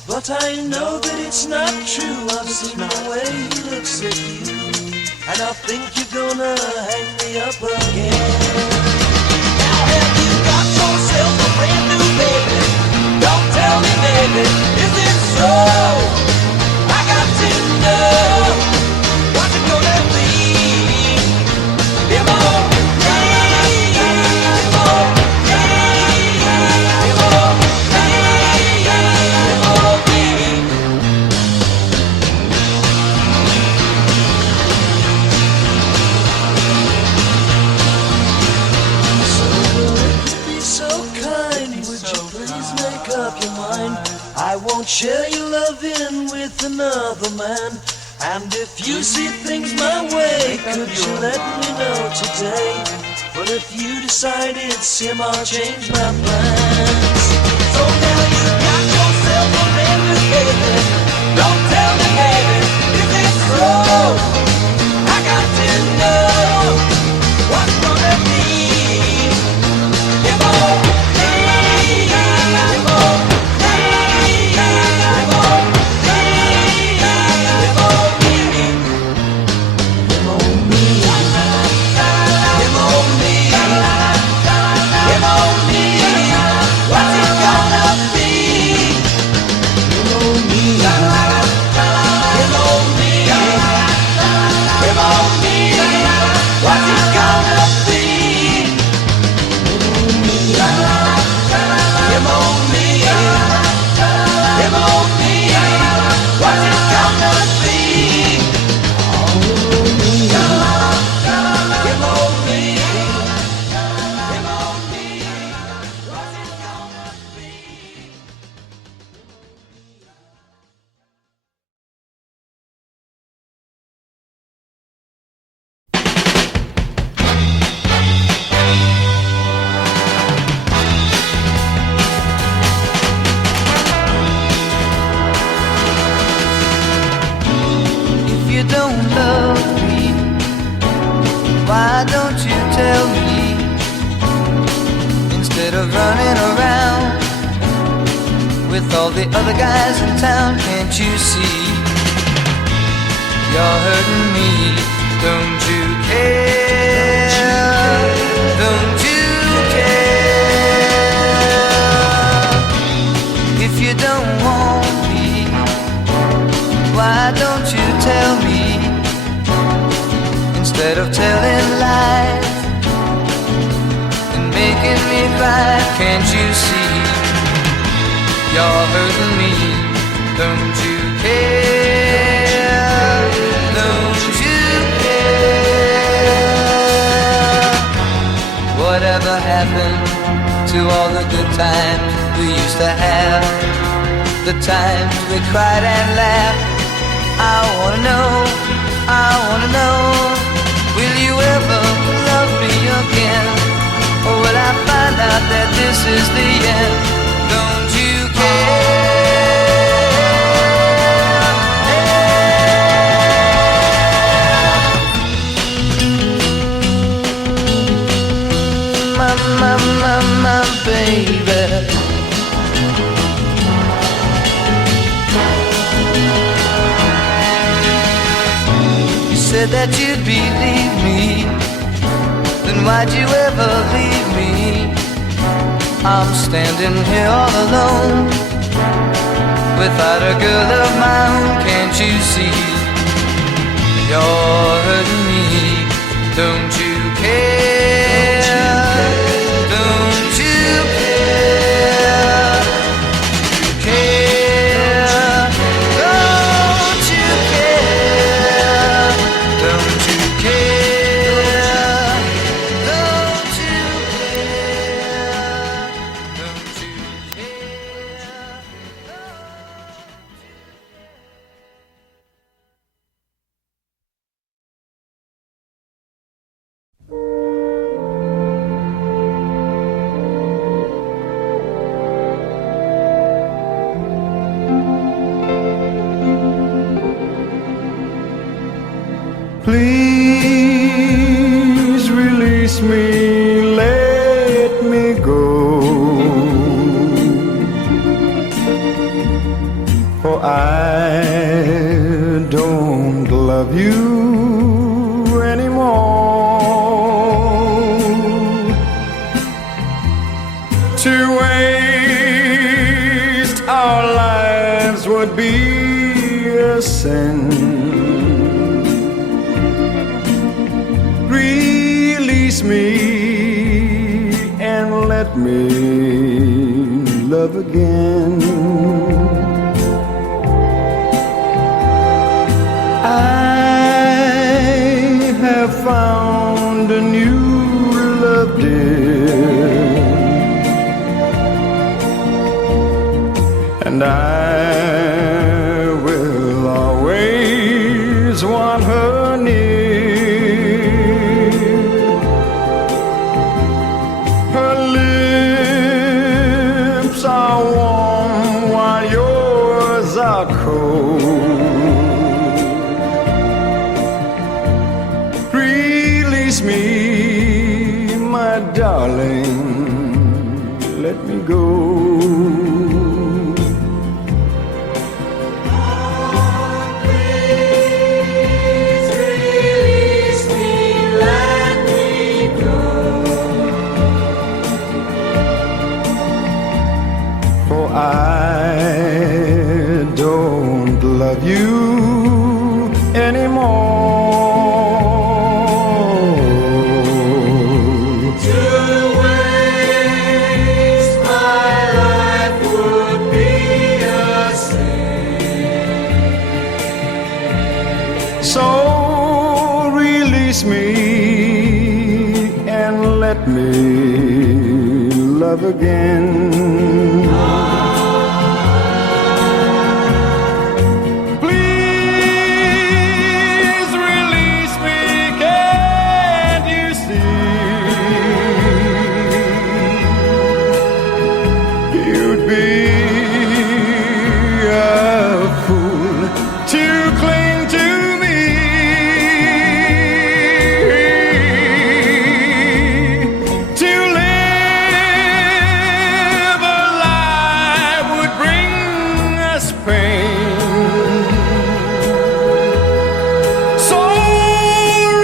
But I know that it's not true. I've seen the way he looks at you, and I think you're gonna hang me up again. Now have you got yourself a brand new baby? Don't tell me, baby, is it so? I got to know what's it gonna be. I won't share your loving with another man. And if you see things my way, could you let me know today? But if you decide it's him, I'll change my plans. So now you got yourself a man new baby. Don't tell me, baby, is it so? I got to know what's gonna be. That you believe me, then why'd you ever leave me? I'm standing here all alone, without a girl of my own. Can't you see? You're hurting me. Don't you care? Don't you care? You care? Don't you care? Don't you care? Don't you care? Don't you care? Please release me, let me go. for I don't love you anymore. To waste our lives would be a sin. Release me and let me love again. I have found a new love, dear, and I will always want her near. Her lips are warm while yours are cold. Release me, my darling, let me go. For I don't love you anymore. To waste my life would be a sin. So release me and let me love again. Please release me, can't you see? You'd be a fool to cling to me. To live alive would bring us pain. So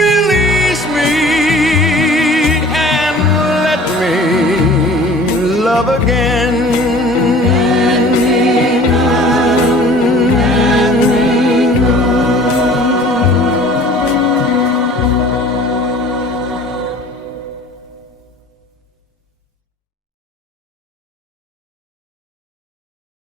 release me and let me love again.